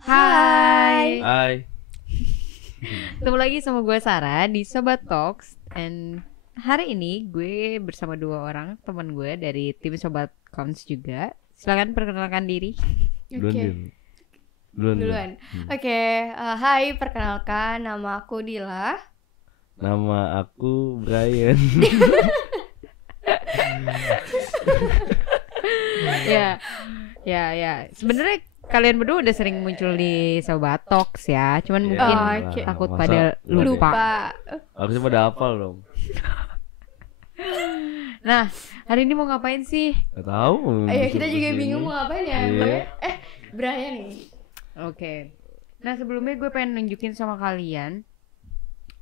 Hai. Hai. Ketemu lagi sama gue Sarah di Sobat Talks. And hari ini gue bersama dua orang teman gue dari tim Sobat Cons juga. Silakan perkenalkan diri. Duluan. Duluan. Oke, hai, perkenalkan, nama aku Dila. Nama aku Brian. Ya. Sebenarnya kalian berdua udah sering muncul di Sobat Talks ya. Cuman mungkin oke. takut Masa pada lupa. Harusnya pada hafal dong. Nah, hari ini mau ngapain sih? Gak tahu. Ayo, kita juga bingung mau ngapain ya. Iya. Brian nih. Oke. Nah, sebelumnya gue pengen nunjukin sama kalian.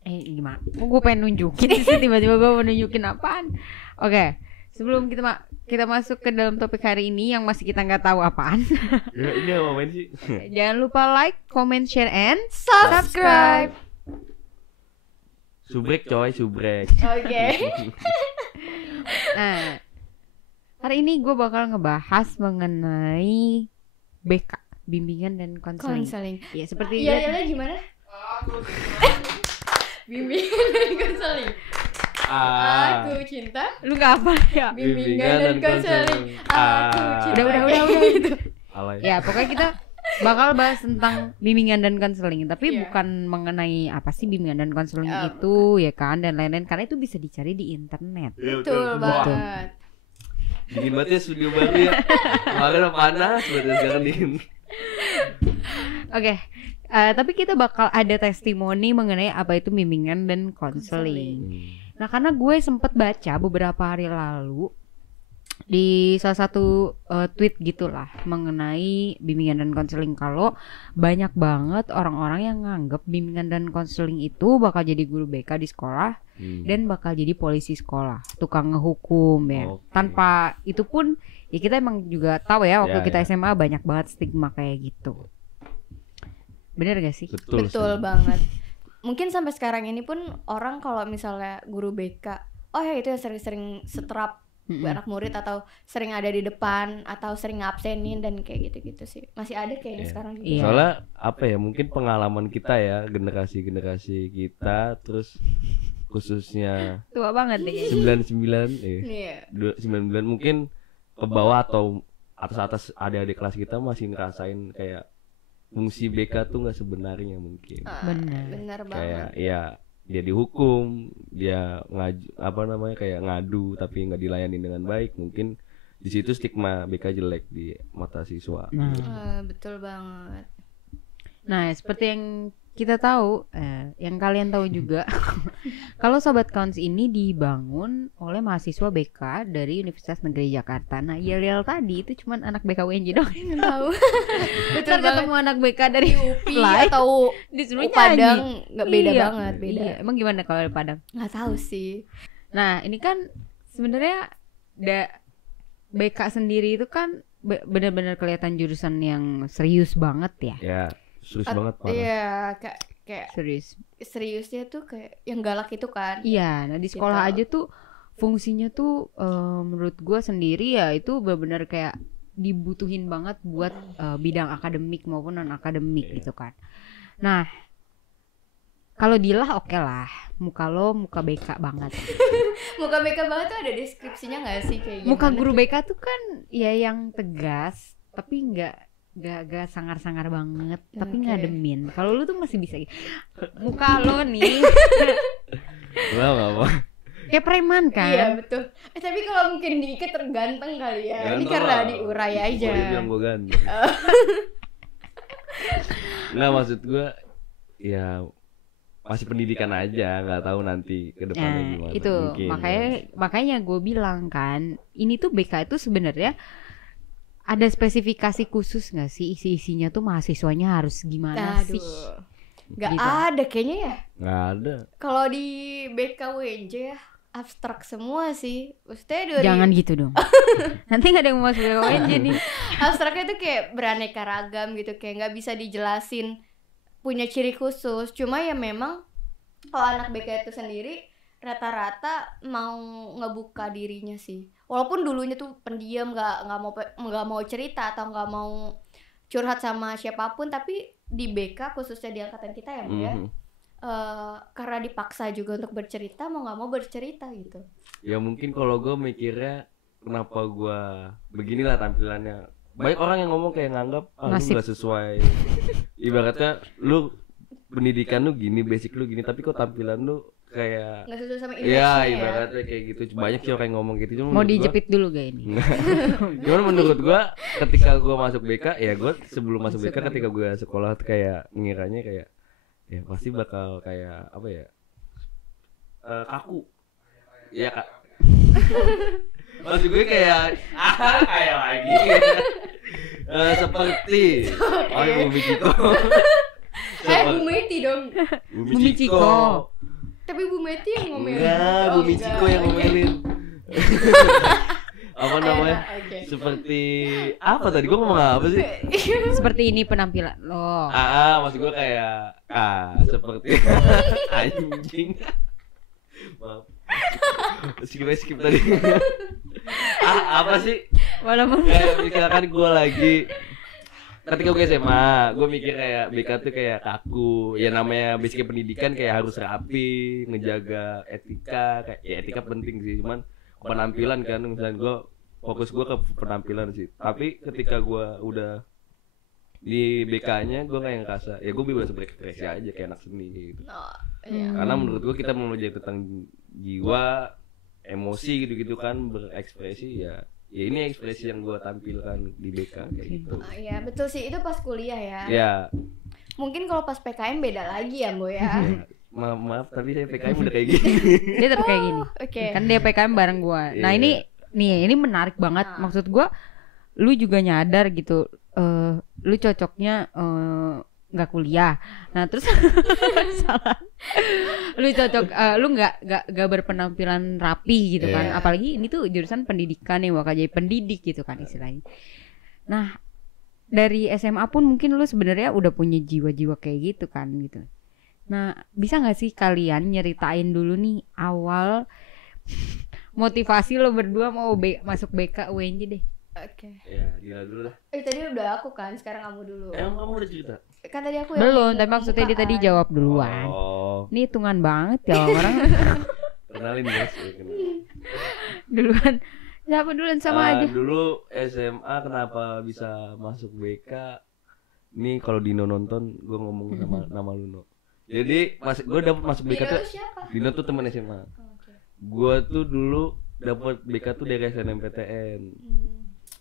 Gimana? Kok gue pengen nunjukin sih tiba-tiba gue mau nunjukin apaan? Oke. Sebelum kita masuk ke dalam topik hari ini yang masih kita nggak tahu apaan. Ya, ini ngapain sih? Jangan lupa like, comment, share, and Subscribe. Subrek coy, subrek. Oke. Nah, hari ini gue bakal ngebahas mengenai BK, bimbingan dan konseling. Konseling. Ya, seperti Iya, gimana? Bimbingan dan konseling. Aku cinta lu nggak apa ya? bimbingan dan konseling. Aku cinta. Udah. Gitu. Alay. Ya, pokoknya kita bakal bahas tentang bimbingan dan konseling, tapi Iya. bukan mengenai apa sih bimbingan dan konseling itu ya kan, dan lain-lain, karena itu bisa dicari di internet. Iya, Betul banget. Dingin banget ya studio baru ya. Kemarin udah panas, berarti sekarang dingin. Oke, tapi kita bakal ada testimoni mengenai apa itu bimbingan dan konseling. Nah, karena gue sempet baca beberapa hari lalu di salah satu tweet gitulah mengenai bimbingan dan konseling, kalau banyak banget orang-orang yang nganggep bimbingan dan konseling itu bakal jadi guru BK di sekolah dan bakal jadi polisi sekolah, tukang ngehukum ya. Oke. Tanpa itu pun ya kita emang juga tahu ya waktu Ya, kita ya. SMA banyak banget stigma kayak gitu. Bener gak sih? Betul banget. Mungkin sampai sekarang ini pun orang kalau misalnya guru BK, oh ya itu yang sering-sering setrap anak murid atau sering ada di depan atau sering ngabsenin dan kayak gitu-gitu sih. Masih ada kayaknya Iya. sekarang juga. Iya. Soalnya apa ya, mungkin pengalaman kita ya, generasi kita, terus khususnya Tua banget deh kayaknya. 99 Iya. 99 mungkin ke bawah atau atas adik-adik kelas kita masih ngerasain kayak fungsi BK tuh nggak sebenarnya mungkin. Bener. Bener Kayak banget. ya dia dihukum, dia kayak ngadu tapi nggak dilayani dengan baik, mungkin di situ stigma BK jelek di mata siswa. Betul banget. Nah, seperti yang kita tahu, yang kalian tahu juga, kalau Sobat Cons ini dibangun oleh mahasiswa BK dari Universitas Negeri Jakarta. Nah, Yel tadi itu cuman anak BK UNJ doang yang tahu. Betul Ntar ketemu anak BK dari UPI Live, atau disuruh Padang nyanyi. nggak beda Iya. banget, beda. Iya, emang gimana kalau di Padang? Nggak tahu sih. Nah, ini kan sebenarnya BK sendiri itu kan benar-benar kelihatan jurusan yang serius banget ya. Ya, serius banget parah. Iya, kayak Serius. seriusnya tuh kayak yang galak itu kan. Iya, nah di sekolah Gitu. aja tuh fungsinya tuh menurut gue sendiri ya itu benar-benar kayak dibutuhin banget buat bidang akademik maupun non akademik gitu kan. Nah, kalau Dilah oke lah, muka lo muka BK banget. Muka BK banget tuh ada deskripsinya nggak sih kayak Muka gimana? guru BK tuh kan ya yang tegas, tapi nggak sangar-sangar banget, tapi Oke. ngademin. Kalau lu tuh masih bisa. Muka lo nih Well, nggak apa. kayak preman kan? Iya betul. Tapi kalau mungkin diikat terganteng kali ya. Ini Ganteng karena lah. diurai aja. Oh, dia bilang gue ganteng. Nggak, maksud gue ya masih pendidikan aja, nggak tahu nanti ke depannya Nah, gimana. itu Mungkin, makanya gue bilang kan, ini tuh BK itu sebenarnya ada spesifikasi khusus nggak sih, isi-isinya tuh mahasiswanya harus gimana sih? Nggak Gitu. ada kayaknya ya. nggak ada. Kalau di BKWNJ ya abstrak semua sih. Maksudnya dari Jangan gitu dong. Nanti nggak ada yang mau masuk BKWNJ nih. abstraknya tuh kayak beraneka ragam gitu, kayak nggak bisa dijelasin punya ciri khusus. Cuma ya memang kalau anak BK itu sendiri rata-rata mau ngebuka dirinya sih. Walaupun dulunya tuh pendiam, nggak mau cerita atau nggak mau curhat sama siapapun, tapi di BK khususnya di angkatan kita ya Bu ya, karena dipaksa juga untuk bercerita, mau nggak mau bercerita gitu. Ya mungkin kalau gue mikirnya kenapa gue beginilah tampilannya. Banyak orang yang ngomong kayak nganggap lu Nasib. nggak sesuai. Ibaratnya lu pendidikan lu gini, basic lu gini, tapi kok tampilan lu kayak Nggak sesuai sama ya image-nya ya. ibaratnya kayak gitu. Banyak sih orang yang ngomong gitu. Cuma Mau menurut gua- dijepit dulu gak ini? Cuman menurut gua ketika gua masuk BK ya gua sebelum masuk BK ketika gua sekolah tuh kayak ngiranya kayak ya pasti bakal kayak apa ya, kaku ya kak. Maksud gue kayak kayak lagi seperti Bumi Ciko. Bu Meti dong. Bumi Ciko. Tapi Bu Meti yang ngomelin. Enggak, Oh, Bumi enggak. Ciko yang ngomelin. Apa namanya? Oke. Seperti apa tadi gua ngomong apa sih? Seperti ini penampilan lo. Maksud gua kayak seperti anjing. Maaf. Skip tadi. Apa sih? Walaupun Kayak misalkan gua lagi ketika gue SMA, gue mikir kayak BK tuh kayak kaku. Ya namanya basic pendidikan kayak harus rapi, ngejaga etika, kayak ya etika penting sih, cuman penampilan kan misalnya gue fokus gue ke penampilan sih. Tapi ketika gue udah di BK-nya gue kayak ngerasa ya gue bebas berekspresi aja kayak anak seni gitu. Oh, iya. Karena menurut gue kita mau belajar tentang jiwa, emosi gitu-gitu kan, berekspresi ya ini ekspresi yang gue tampilkan di BK kayak gitu. Iya betul sih, itu pas kuliah ya. Ya, Mungkin kalau pas PKM beda lagi ya Bu ya. maaf tapi saya PKM udah kayak gini. dia tetap kayak gini. Oke. Kan dia PKM bareng gua. Nah, Iya. ini menarik banget. Maksud gua lu juga nyadar gitu lu cocoknya nggak kuliah. Nah, terus salah. Lu cocok lu nggak berpenampilan rapi gitu kan. Iya. Apalagi ini tuh jurusan pendidikan nih, bakal jadi pendidik gitu kan istilahnya. Nah, dari SMA pun mungkin lu sebenarnya udah punya jiwa-jiwa kayak gitu kan gitu. Nah, bisa nggak sih kalian nyeritain dulu nih awal motivasi lo berdua mau masuk BK UNJ deh? Oke. Ya, gila dulu lah. Tadi udah aku kan, sekarang kamu dulu. Emang kamu udah cerita? Kan tadi aku yang Belum, tapi maksudnya dia tadi pembukaan. jawab duluan. Oh, Ini hitungan banget ya orang kenalin guys. duluan. Siapa duluan sama aja. Dulu SMA kenapa bisa masuk BK? Nih kalau Dino nonton, gue ngomong nama lu no. Jadi pas gue dapet masuk BK Dino tuh, tuh siapa? Dino tuh teman SMA. Oke. Gue tuh dulu dapet BK tuh dari SNMPTN.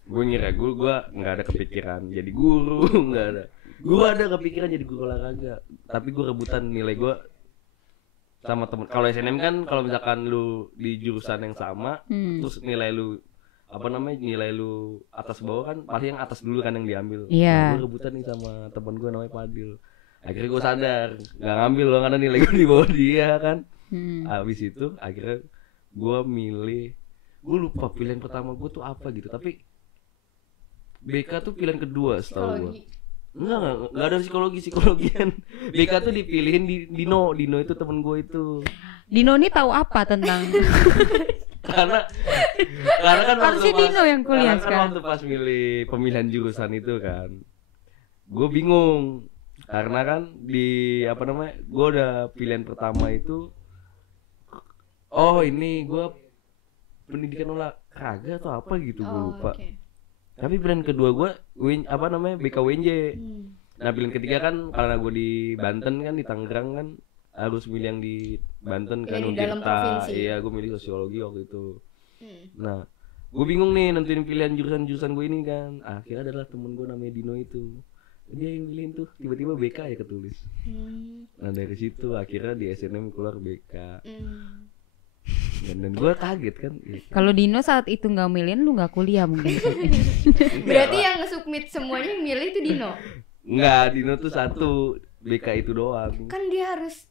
Gue ngira gue nggak ada kepikiran jadi guru, nggak ada. Gue ada kepikiran jadi guru olahraga, tapi gue rebutan nilai gue sama temen. Kalau SNM kan kalau misalkan lu di jurusan yang sama, terus nilai lu apa namanya, nilai lu atas bawah kan pasti yang atas dulu kan yang diambil. Iya. Gue rebutan nih sama temen gue namanya Fadil. Akhirnya gue sadar nggak ngambil loh karena nilai gue di bawah dia kan. Habis itu akhirnya gue milih, gue lupa pilihan pertama gue tuh apa gitu, tapi BK tuh pilihan kedua setahu gue. Psikologi. Enggak ada psikologian. BK tuh dipilihin di Dino itu temen gue itu. Dino nih tahu apa tentang karena kan Harusnya waktu Dino yang kuliah karena kan sekarang. waktu pas milih pemilihan jurusan itu kan, gue bingung karena kan di apa namanya, gue udah pilihan pertama itu, oh ini gue pendidikan olahraga atau apa gitu, gue lupa. Oke. Tapi pilihan kedua gue apa namanya, BK UNJ. Nah pilihan ketiga kan karena gue di Banten kan, di Tangerang kan harus milih yang di Banten kan, Yang di dalam provinsi. Iya, gue milih sosiologi waktu itu. Nah gue bingung nih nentuin pilihan jurusan gue ini kan. Akhirnya adalah temen gue namanya Dino itu, dia yang milihin tuh, tiba-tiba BK ya ketulis. Nah dari situ akhirnya di SNM keluar BK. Dan gue kaget kan. kalau Dino saat itu nggak milihin lu nggak kuliah mungkin. Berarti yang nge-submit semuanya yang milih itu Dino. Enggak, Dino tuh satu, BK itu doang. Kan dia harus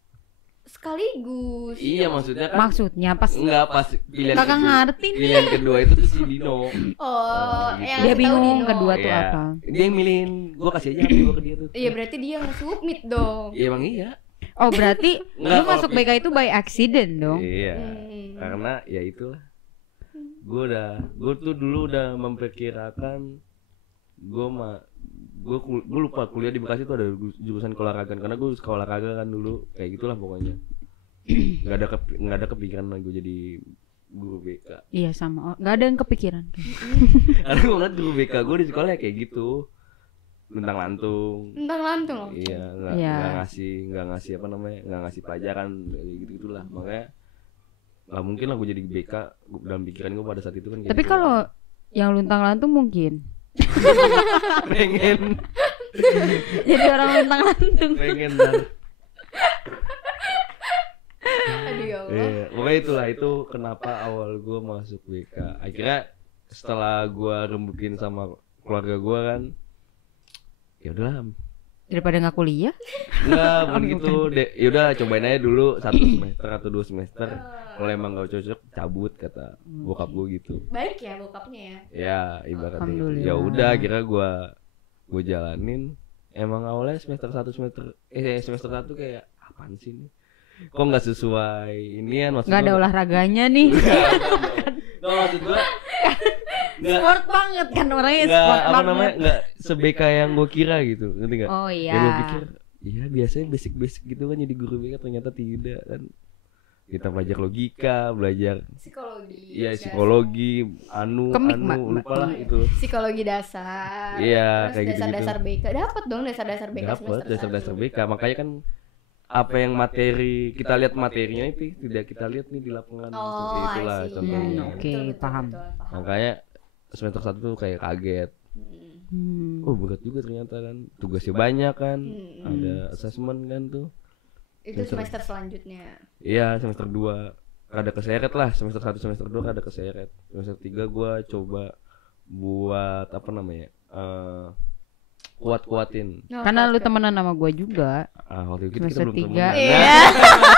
sekaligus. Iya maksudnya kan. Maksudnya pas Enggak, pas pilihan Kakak ngerti nih. pilihan kedua itu tuh si Dino. Oh, gitu. yang Dia ngasih tahu bingung Dino. kedua tuh Iya. apa. Dia yang milihin, gue kasih aja HP gue ke dia tuh. Iya, berarti dia yang nge-submit dong. Iya emang iya. Oh berarti Nggak, lu kalau masuk BK itu by accident dong. Iya. Karena ya itulah. Gue tuh dulu udah memperkirakan gue Gue lupa kuliah di Bekasi tuh ada jurusan keolahragaan karena gue suka olahraga kan dulu, kayak gitulah pokoknya. Nggak ada kepikiran gue jadi guru BK. Iya sama, nggak ada yang kepikiran. Karena gue ngeliat guru BK gue di sekolah kayak gitu, luntang lantung. Iya, nggak ngasih apa namanya, nggak ngasih pelajaran gitu gitulah. Makanya nggak mungkin lah gue jadi BK dalam pikiran gue pada saat itu kan. Tapi kalau yang luntang lantung mungkin. pengen Jadi orang luntang lantung. pengen lah. Aduh ya Allah. Iya, pokoknya itulah itu kenapa awal gue masuk BK. Akhirnya setelah gue rembukin sama keluarga gue kan, ya udahlah. Daripada nggak kuliah? Enggak, bukan gitu. Yaudah cobain aja dulu 1 semester atau 2 semester. Kalau emang gak cocok cabut kata bokap gue gitu. Baik ya bokapnya ya. Ya ibaratnya. Alhamdulillah. Ya udah akhirnya gue jalanin. Emang awalnya semester 1 semester 1 kayak apaan sih ini? Kok nggak sesuai inian maksud Nggak ada gua. olahraganya nih. Nggak, maksud gue nggak Sport banget kan orangnya nggak sport apa banget. namanya nggak sebeka yang gue kira gitu, ngerti nggak? Oh iya. Ya gue pikir iya biasanya basic gitu kan jadi guru BK, ternyata tidak kan. Kita belajar logika, belajar Psikologi. iya psikologi, Kemik, Mbak. lupa lah itu. Psikologi dasar. Iya, Terus kayak gitu-gitu. dasar-dasar BK. Dapat dong dasar-dasar BK Dapat semester dasar-dasar 1. BK, makanya kan apa yang materi kita lihat materinya itu tidak kita lihat nih di lapangan. Oh, Seperti itulah I see. contohnya. Oke, paham. Makanya semester 1 tuh kayak kaget. Hmm. Oh berat juga ternyata kan, tugasnya banyak kan, ada assessment kan tuh. Itu semester selanjutnya. Iya semester 2 ada keseret lah, semester 1 semester 2 ada keseret. Semester 3 gua coba buat apa namanya kuat-kuatin. Karena lu temenan sama gua juga. Waktu itu kita Semester belum 3. temenan. Iya.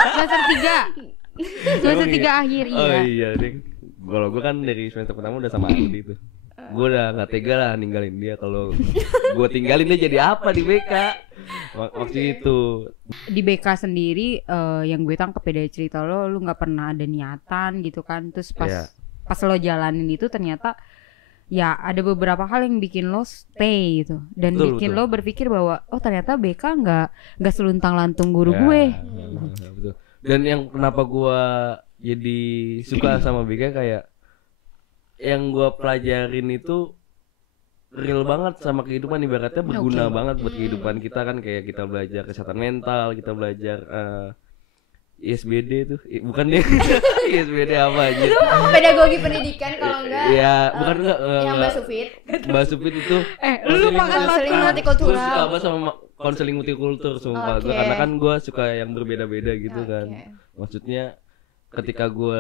Semester 3. Semester 3 akhir Oh iya. iya ding. Kalau gua kan dari semester pertama udah sama Aldi tuh. Gua udah nggak tega lah ninggalin dia. Kalau gua tinggalin dia jadi apa di BK waktu itu. Di BK sendiri yang gue tangkep ya dari cerita lo, lu nggak pernah ada niatan gitu kan. Terus Iya. pas lo jalanin itu ternyata ya ada beberapa hal yang bikin lo stay gitu dan Betul, bikin betul. lo berpikir bahwa oh ternyata BK nggak seluntang lantung guru Ya, gue. betul. Dan yang kenapa gua jadi suka sama BK kayak yang gua pelajarin itu real banget sama kehidupan, ibaratnya berguna banget buat kehidupan kita kan, kayak kita belajar kesehatan mental, kita belajar ISBD tuh, bukan deh ISBD apa aja? Itu pedagogi pendidikan kalau enggak. Iya, bukan enggak Yang Mbak Sufit. Mbak Supit itu Lu makan Konseling gue multikultural. suka apa sama konseling multikultur sumpah. Oke. Gua karena kan gue suka yang berbeda-beda gitu kan. Oke. Maksudnya ketika gue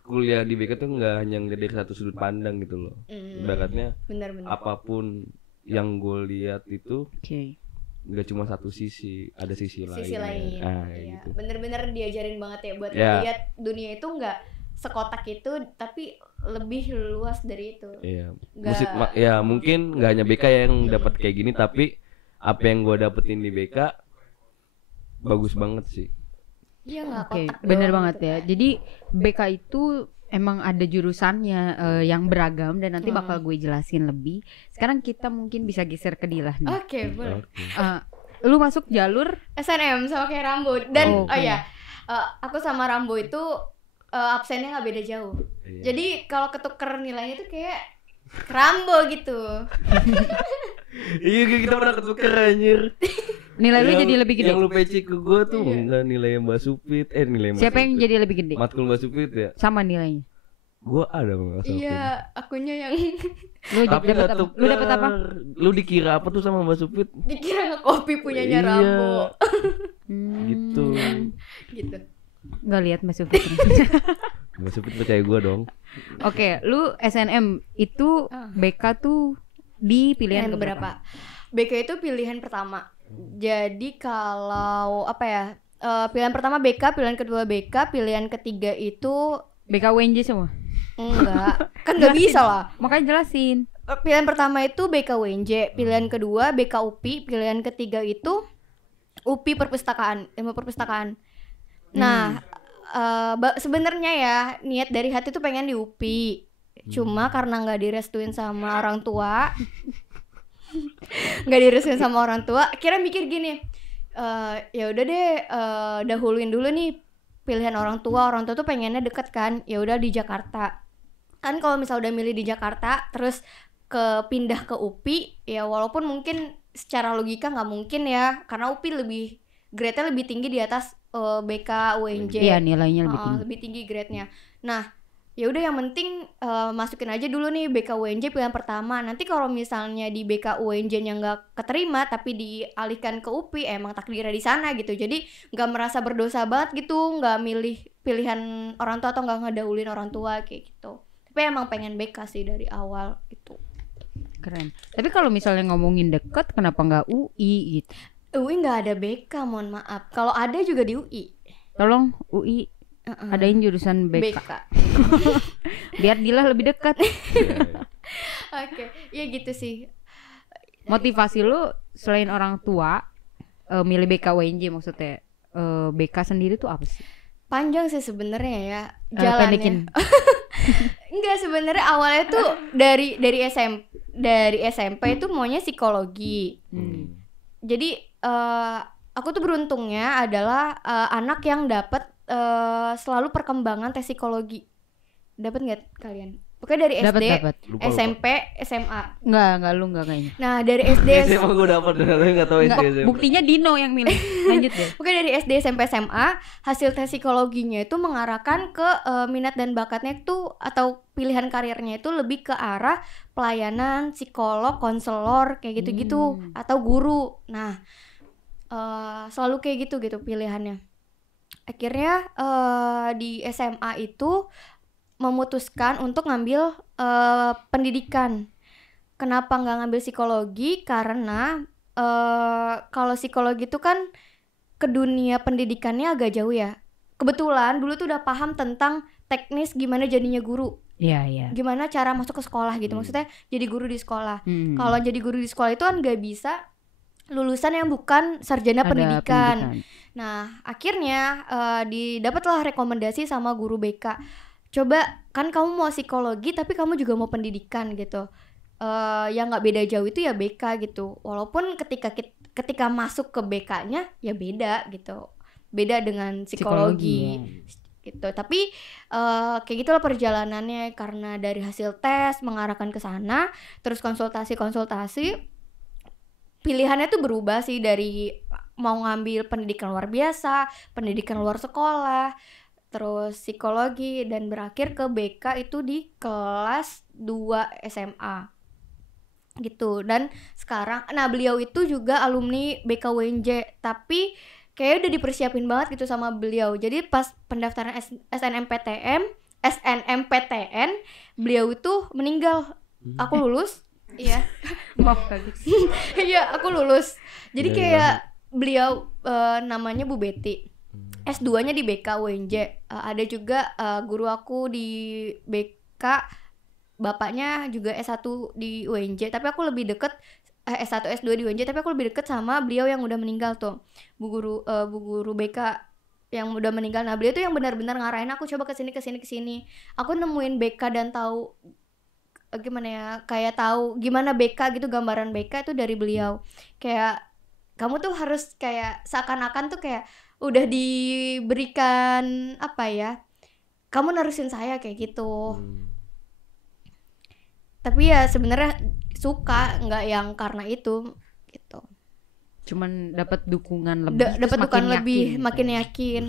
kuliah di BK tuh nggak hanya dari satu sudut pandang gitu loh. Ibaratnya Benar-benar. apapun yang gue lihat itu Oke. nggak cuma satu sisi, ada sisi lain. Sisi lain. Ah, Iya. gitu. Bener-bener diajarin banget ya buat Ya. lihat dunia itu enggak sekotak itu tapi lebih luas dari itu. Iya. Nggak- Ya mungkin nggak hanya BK yang dapat kayak gini, tapi apa yang gue dapetin di BK bagus banget sih. Iya enggak Oke, kotak. bener doang banget gitu ya. kan. Jadi BK itu emang ada jurusannya yang beragam dan nanti bakal gue jelasin lebih. Sekarang kita mungkin bisa geser ke Dilah nih. Oke, boleh. Oke. Lu masuk jalur SNM sama kayak Rambo dan Oh, oh, oke. ya aku sama Rambo itu absennya nggak beda jauh. Iya. Jadi kalau ketuker nilainya tuh kayak Rambo gitu. Iya kita pernah ketuker anjir. nilai lu Yang- jadi lebih gede. Yang lu peci ke gue tuh enggak nilai Mbak Supit, nilai Mbak Siapa yang Supit. jadi lebih gede? Matkul Mbak Supit ya? Sama nilainya. Gue ada Mbak Supit. Iya, akunya yang Lu Tapi dapat nggak apa? tuker. Lu dapat apa? Lu dikira apa tuh sama Mbak Supit? dikira nge-copy punyanya Iya. Rambo Gitu. gitu. Nggak lihat Mas Sufi. Mbak Supit percaya gue dong. Oke, lu SNM itu BK tuh di pilihan Pilihan keberapa? BK itu pilihan pertama. Jadi kalau apa ya? Pilihan pertama BK, pilihan kedua BK, pilihan ketiga itu BK UNJ semua. enggak. Kan nggak bisa lah. Makanya jelasin. Pilihan pertama itu BK UNJ, pilihan kedua BK UPI, pilihan ketiga itu UPI Perpustakaan, ilmu perpustakaan. Nah, sebenarnya ya niat dari hati tuh pengen di UPI. Cuma karena nggak direstuin sama orang tua, nggak direstuin sama orang tua, akhirnya mikir gini, ya udah deh, dahuluin dulu nih pilihan orang tua tuh pengennya deket kan, ya udah di Jakarta. Kan kalau misal udah milih di Jakarta terus pindah ke UPI, ya walaupun mungkin secara logika nggak mungkin ya, karena UPI grade-nya lebih tinggi di atas BK UNJ. Iya, nilainya lebih tinggi. Lebih tinggi grade-nya. Nah, ya udah yang penting masukin aja dulu nih BK UNJ pilihan pertama. Nanti kalau misalnya di BK UNJ-nya nggak keterima tapi dialihkan ke UPI, emang takdirnya di sana gitu. Jadi nggak merasa berdosa banget gitu, nggak milih pilihan orang tua atau nggak ngedahulin orang tua kayak gitu. Tapi emang pengen BK sih dari awal gitu. Keren. Tapi kalau misalnya ngomongin deket, kenapa nggak UI gitu? UI nggak ada BK, mohon maaf. Kalau ada juga di UI. Tolong UI adain jurusan BK. Biar Dilah lebih dekat. Oke, ya gitu sih. Motivasi lu selain orang tua milih BK UNJ maksudnya, BK sendiri tuh apa sih? Panjang sih sebenarnya ya jalannya. Pendekin. Enggak, sebenarnya awalnya tuh dari SMP itu maunya psikologi. Jadi aku tuh beruntungnya adalah anak yang dapat selalu perkembangan tes psikologi. Dapat nggak kalian? Pokoknya dari SD, Dapet. SMP, SMA. Enggak lu enggak kayaknya. Nah dari SD, SMA gue dapet, tapi nggak tahu SD SMA. Buktinya Dino yang milih. Lanjut deh. pokoknya dari SD, SMP, SMA hasil tes psikologinya itu mengarahkan ke minat dan bakatnya itu atau pilihan karirnya itu lebih ke arah pelayanan, psikolog, konselor kayak gitu-gitu atau guru. Nah selalu kayak gitu pilihannya. Akhirnya di SMA itu memutuskan untuk ngambil pendidikan. Kenapa nggak ngambil psikologi? Karena kalau psikologi itu kan ke dunia pendidikannya agak jauh ya. Kebetulan dulu tuh udah paham tentang teknis gimana jadinya guru. Iya. Gimana cara masuk ke sekolah gitu. Maksudnya jadi guru di sekolah. Kalau jadi guru di sekolah itu kan nggak bisa lulusan yang bukan sarjana pendidikan. Nah akhirnya didapatlah rekomendasi sama guru BK. Coba kan kamu mau psikologi tapi kamu juga mau pendidikan gitu. Yang nggak beda jauh itu ya BK gitu. Walaupun ketika masuk ke BK-nya ya beda gitu. Beda dengan psikologi. Gitu. Tapi kayak gitulah perjalanannya, karena dari hasil tes mengarahkan ke sana, terus konsultasi pilihannya tuh berubah sih, dari mau ngambil pendidikan luar biasa, pendidikan luar sekolah, terus psikologi, dan berakhir ke BK itu di kelas 2 SMA gitu. Dan sekarang beliau itu juga alumni BK UNJ, tapi kayaknya udah dipersiapin banget gitu sama beliau. Jadi pas pendaftaran SNMPTN beliau itu meninggal. Aku lulus. Iya. Maaf kaget. Iya, aku lulus. Jadi kayak beliau namanya Bu Betty. S2-nya di BK UNJ. Ada juga guru aku di BK, bapaknya juga S1 di UNJ, tapi aku lebih deket S1 S2 di UNJ, tapi aku lebih deket sama beliau yang udah meninggal tuh. Bu guru BK yang udah meninggal. Nah, beliau tuh yang benar-benar ngarahin aku coba kesini. Aku nemuin BK dan tahu gimana ya, kayak tahu gimana BK gitu, gambaran BK itu dari beliau. Kayak kamu tuh harus kayak seakan-akan tuh kayak udah diberikan apa ya, kamu nerusin saya kayak gitu. Tapi ya sebenarnya suka, nggak yang karena itu gitu. Cuman dapat dukungan lebih, Dapat dukungan lebih, yakin, makin yakin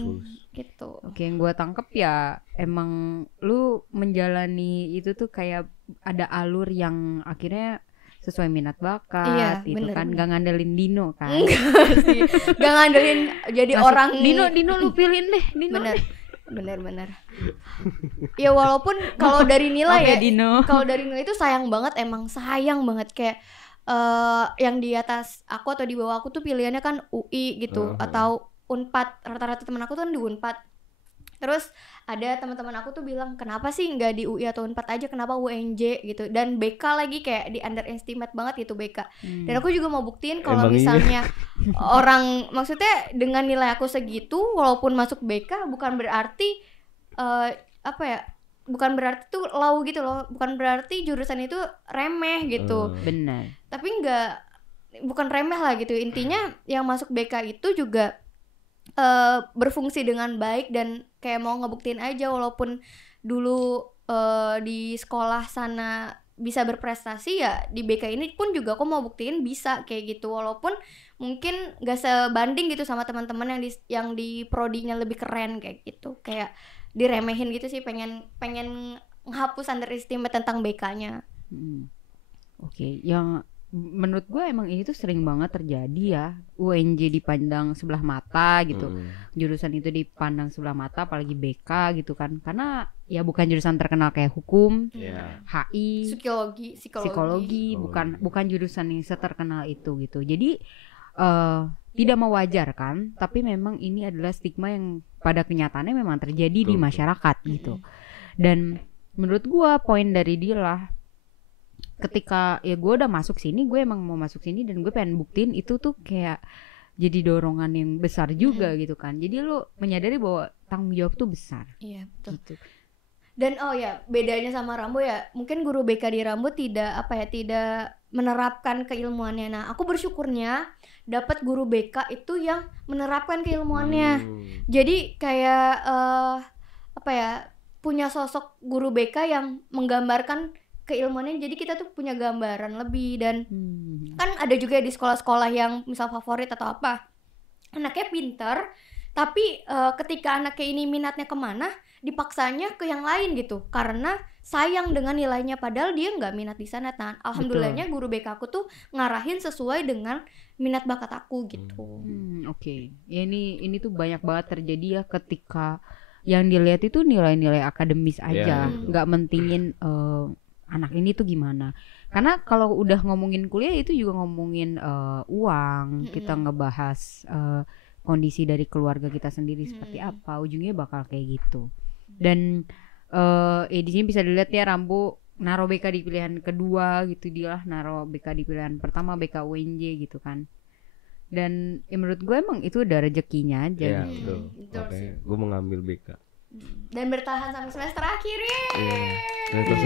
gitu. Oke, yang gue tangkep ya emang lu menjalani itu tuh kayak ada alur yang akhirnya sesuai minat bakat. Iya, gitu bener, kan. bener. Gak ngandelin Dino kan. Enggak sih, gak ngandelin jadi orang. Dino lu pilihin deh, Dino. Bener. Ya walaupun kalau dari nilai ya, Dino. kalau dari nilai itu sayang banget, emang sayang banget. Kayak yang di atas aku atau di bawah aku tuh pilihannya kan UI gitu, atau Unpad. Rata-rata teman aku tuh kan di Unpad. Terus ada teman-teman aku tuh bilang, kenapa sih nggak di UI atau Unpad aja, kenapa UNJ gitu. Dan BK lagi kayak di underestimate banget gitu BK. Dan aku juga mau buktiin kalau misalnya orang, maksudnya dengan nilai aku segitu walaupun masuk BK bukan berarti apa ya, bukan berarti tuh low gitu loh, bukan berarti jurusan itu remeh gitu. Benar. Tapi bukan remeh lah gitu. Intinya yang masuk BK itu juga berfungsi dengan baik dan kayak mau ngebuktiin aja, walaupun dulu di sekolah sana bisa berprestasi, ya di BK ini pun juga aku mau buktiin bisa kayak gitu, walaupun mungkin gak sebanding gitu sama teman-teman yang di prodinya lebih keren kayak gitu, kayak diremehin gitu sih, pengen menghapus underestimate tentang BK-nya. Oke, yang menurut gue emang ini tuh sering banget terjadi ya, UNJ dipandang sebelah mata gitu, jurusan itu dipandang sebelah mata, apalagi BK gitu kan, karena ya bukan jurusan terkenal kayak hukum, HI, psikologi, bukan jurusan yang seterkenal itu gitu. Jadi tidak mewajarkan, tapi memang ini adalah stigma yang pada kenyataannya memang terjadi di masyarakat gitu. Dan menurut gue poin dari Dila, ketika ya gue udah masuk sini, gue emang mau masuk sini dan gue pengen buktiin itu tuh kayak jadi dorongan yang besar juga gitu kan. Jadi lo menyadari bahwa tanggung jawab tuh besar. Iya betul. Gitu. Dan bedanya sama Rambo ya, mungkin guru BK di Rambo tidak menerapkan keilmuannya. Nah, aku bersyukurnya dapat guru BK itu yang menerapkan keilmuannya. Jadi kayak punya sosok guru BK yang menggambarkan keilmuannya, jadi kita tuh punya gambaran lebih. Dan kan ada juga di sekolah-sekolah yang misal favorit atau apa, anaknya pinter, tapi ketika anaknya ini minatnya kemana, dipaksanya ke yang lain gitu, karena sayang dengan nilainya, padahal dia nggak minat di sana. Nah, alhamdulillahnya guru BK aku tuh ngarahin sesuai dengan minat bakat aku gitu. Oke. Ya ini tuh banyak banget terjadi ya, ketika yang dilihat itu nilai-nilai akademis aja, nggak mentingin anak ini tuh gimana. Karena kalau udah ngomongin kuliah itu juga ngomongin uang, kita ngebahas kondisi dari keluarga kita sendiri seperti apa, ujungnya bakal kayak gitu. Dan di sini bisa dilihat ya, Rambo naruh BK di pilihan kedua gitu, dia lah naruh BK di pilihan pertama, BK UNJ gitu kan. Dan ya menurut gue emang itu udah rezekinya aja. Iya betul. Oke, gue mau ngambil BK. Dan bertahan sampai semester akhir ya. Semester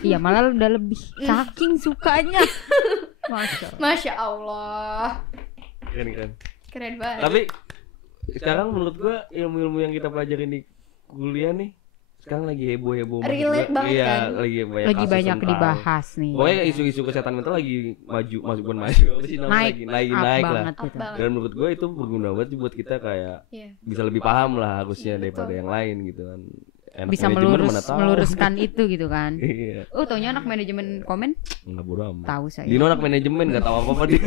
9. Iya, malah udah lebih, saking sukanya. Masya Allah. Keren banget. Tapi sekarang menurut gua ilmu-ilmu yang kita pelajarin di kuliah nih sekarang lagi heboh relate banget iya, kan. Lagi banyak dibahas nih. Pokoknya isu-isu kesehatan mental lagi naik lah. Gitu. Dan menurut gue itu berguna banget buat kita kayak bisa lebih paham lah harusnya daripada yang lain gitu kan. Bisa meluruskan itu gitu kan. Iya. Taunya anak manajemen komen? Enggak bodo amat. Tahu saya. Dino anak manajemen enggak tahu apa-apa dia.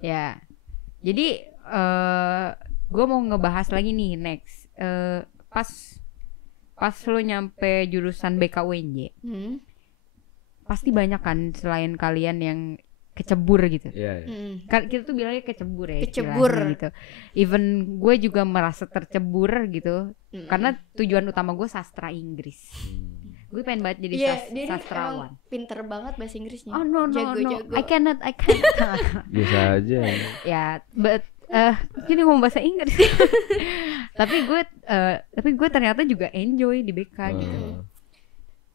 Ya. Jadi gue mau ngebahas lagi nih next. Pas lo nyampe jurusan BKUNJ, pasti banyak kan selain kalian yang kecebur gitu. Kan kita tuh bilangnya kecebur ya. Kecebur gitu. Even gue juga merasa tercebur gitu, karena tujuan utama gue sastra Inggris. Gue pengen banget jadi sastrawan. Pinter banget bahasa Inggrisnya. No. Jago. I cannot. Biasa aja. Ya, jadi ngomong bahasa Inggris. tapi gue ternyata juga enjoy di BK gitu.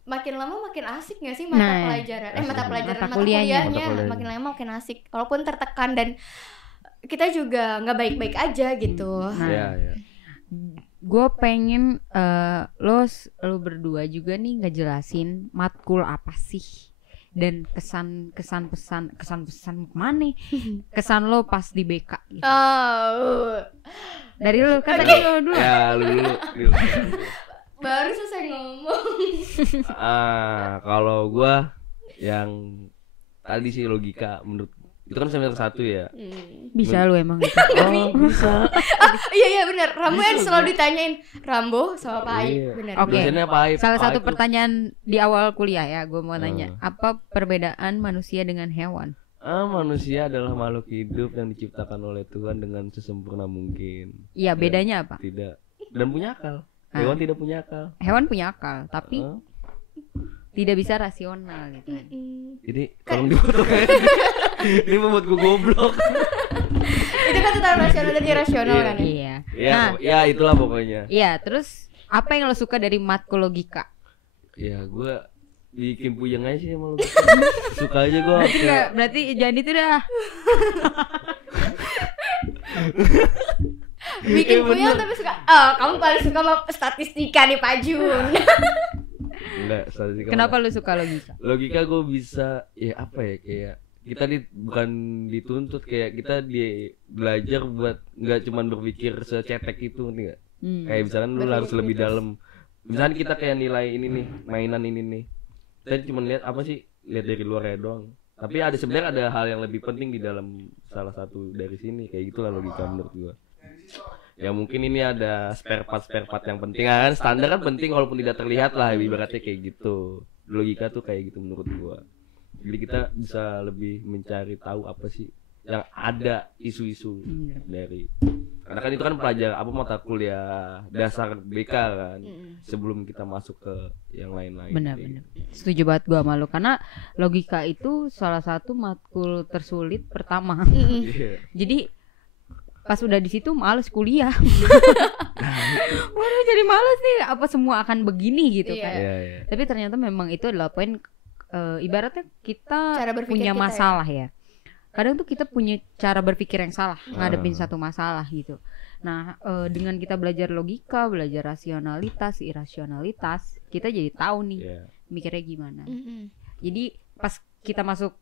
Makin lama makin asik gak sih mata kuliahnya makin lama makin asik, walaupun tertekan dan kita juga nggak baik-baik aja gitu. Gue pengen lo berdua juga nih ngejelasin matkul apa sih, dan kesan mana kesan lo pas di BK gitu. Dari lo kan tadi lo dulu. Ya lu. Baru selesai ngomong. Kalau gua yang tadi sih logika, menurut itu kan semester 1 ya. Bisa lu emang gitu. Bisa. Iya benar. Rambo yang selalu ditanyain, Rambo sama Pak Ai. Benar. Oke. Salah satu pertanyaan di awal kuliah ya, gue mau nanya, apa perbedaan manusia dengan hewan? Manusia adalah makhluk hidup yang diciptakan oleh Tuhan dengan sesempurna mungkin. Iya, bedanya apa? Tidak. Dan punya akal. Hewan tidak punya akal. Hewan punya akal, tapi tidak bisa rasional gitu. Jadi tolong dipotong. Ini membuat gue goblok. Itu kan tentang rasional dan irasional kan? Iya. Ya itulah pokoknya. Iya, terus Apa yang lo suka dari matkul logika? Ya gue bikin puyeng aja sih sama lu. Suka aja gue. Enggak, berarti jangan itu dah. Bikin Iya, puyeng bener. tapi suka. Oh, kamu paling suka sama statistika nih Pak Jun. Enggak, statistika. Kenapa lo suka logika? Logika gue bisa ya apa ya, kayak kita bukan dituntut, kayak kita belajar buat nggak cuman berpikir secetek itu, ngerti nggak? Kayak misalkan lu harus lebih dalam. Misalkan kita kayak nilai ini nih, mainan ini nih, kita cuma lihat apa sih, lihat dari luarnya doang. Tapi ada sebenarnya ada hal yang lebih penting di dalam salah satu dari sini, kayak gitulah logika menurut gua. Ya mungkin ini ada spare part yang penting kan, standar kan penting walaupun tidak terlihat lah, ibaratnya kayak gitu. Logika tuh kayak gitu menurut gua. Jadi kita bisa lebih mencari tahu apa sih yang ada isu-isu dari, karena kan itu kan pelajar apa, mata kuliah dasar BK kan, sebelum kita masuk ke yang lain-lain. Benar-benar. Setuju banget gua sama lo, karena logika itu salah satu matkul tersulit pertama. Iya. Jadi pas udah di situ males kuliah. Waduh, jadi males nih, apa semua akan begini gitu Iya. kan. Iya, iya. Tapi ternyata memang itu adalah poin, ibaratnya kita Cara berpikir punya kita ya. masalah ya. Kadang tuh kita punya cara berpikir yang salah ngadepin satu masalah gitu. Nah, dengan kita belajar logika, belajar rasionalitas, irasionalitas, kita jadi tahu nih Iya. mikirnya gimana. Jadi pas kita masuk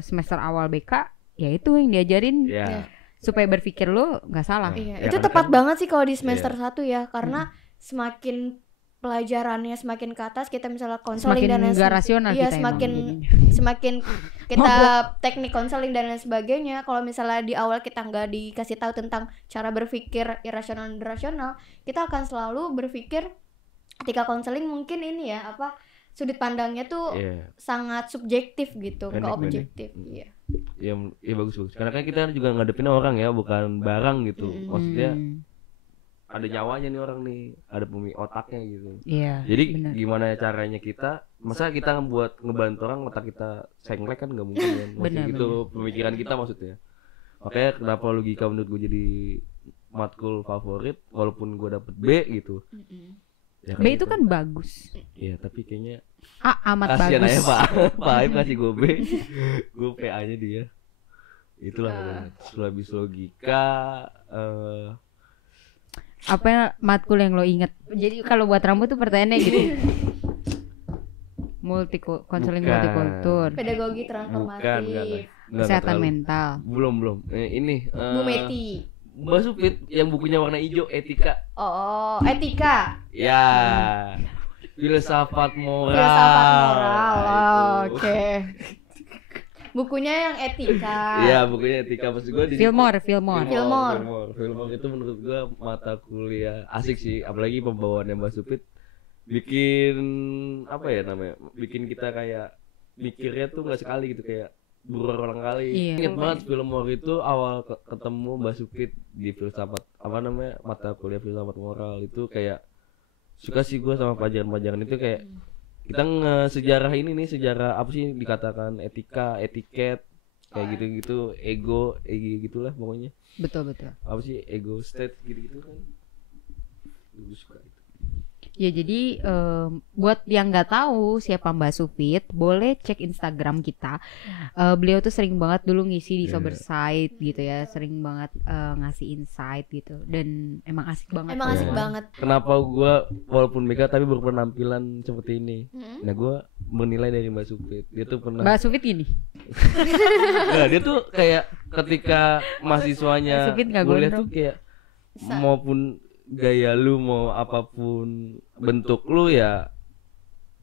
semester awal BK, ya itu yang diajarin Iya. supaya berpikir lo nggak salah. Iya, Ya, itu karena tepat kan- banget sih kalau di semester 1 ya, karena semakin pelajarannya semakin ke atas, kita misalnya konseling Semakin dan lain nggak sebagainya. rasional Iya, kita semakin emang jadinya. semakin kita teknik konseling dan lain sebagainya. Kalau misalnya di awal kita nggak dikasih tahu tentang cara berpikir irasional dan rasional, kita akan selalu berpikir ketika konseling mungkin ini ya apa, sudut pandangnya tuh Iya. sangat subjektif gitu, nggak Pendek, objektif. pendek. Iya. Ya bagus. Karena kan kita juga ngadepin orang ya, bukan barang gitu. Maksudnya ada nyawanya nih orang nih, ada otaknya gitu. Iya. Jadi benar. gimana caranya kita, masa kita ngebantu orang otak kita senglek kan nggak mungkin kan. Maksudnya Benar, gitu pemikiran kita maksudnya. Makanya kenapa logika menurut gue jadi matkul favorit walaupun gue dapet B gitu. Ya, B kayak itu gitu. kan bagus. Iya, tapi kayaknya Amat kasihan bagus. aja Pak Aib ngasih gue B, gue PA nya dia. Itulah pokoknya. Setelah habis logika, Apa matkul yang lo inget? Jadi kalau buat rambut tuh pertanyaannya gitu. Konseling Bukan. multikultur, Pedagogi bukan, transformatif. kesehatan terlalu. mental. Belum. Ini Bu Meti. Mbak Supit yang bukunya warna hijau, etika. Oh, etika. Ya. Filsafat moral. Filsafat moral. Nah, Oh, itu. oke. Bukunya yang etika. Iya, bukunya etika. Maksud gue di Fillmore. Fillmore itu menurut gue mata kuliah asik sih, apalagi pembawaannya Mbak Supit bikin apa ya namanya? Bikin kita kayak mikirnya tuh nggak sekali gitu, kayak berulang kali. Iya. Ingat banget Fillmore itu awal ketemu Mbak Supit di filsafat apa namanya? Mata kuliah filsafat moral itu kayak suka sih gue sama pelajaran-pelajaran itu, kayak kita sejarah ini nih, sejarah apa sih dikatakan etika, etiket, kayak gitu-gitu, ego gitulah pokoknya. Betul. Apa sih ego state gitu-gitu kan. Gue suka itu. Ya jadi buat yang nggak tahu siapa Mbak Supit, boleh cek Instagram kita. Beliau tuh sering banget dulu ngisi di Soberside gitu ya, sering banget ngasih insight gitu, dan emang asik banget. Emang asik Iya. banget. Kenapa gue walaupun mereka tapi berpenampilan seperti ini. Nah gue menilai dari Mbak Supit, dia tuh pernah Mbak Supit gini. Nah, dia tuh kayak ketika mahasiswanya Supit nggak kuliah gondrong. tuh kayak maupun gaya lu mau apapun bentuk lu ya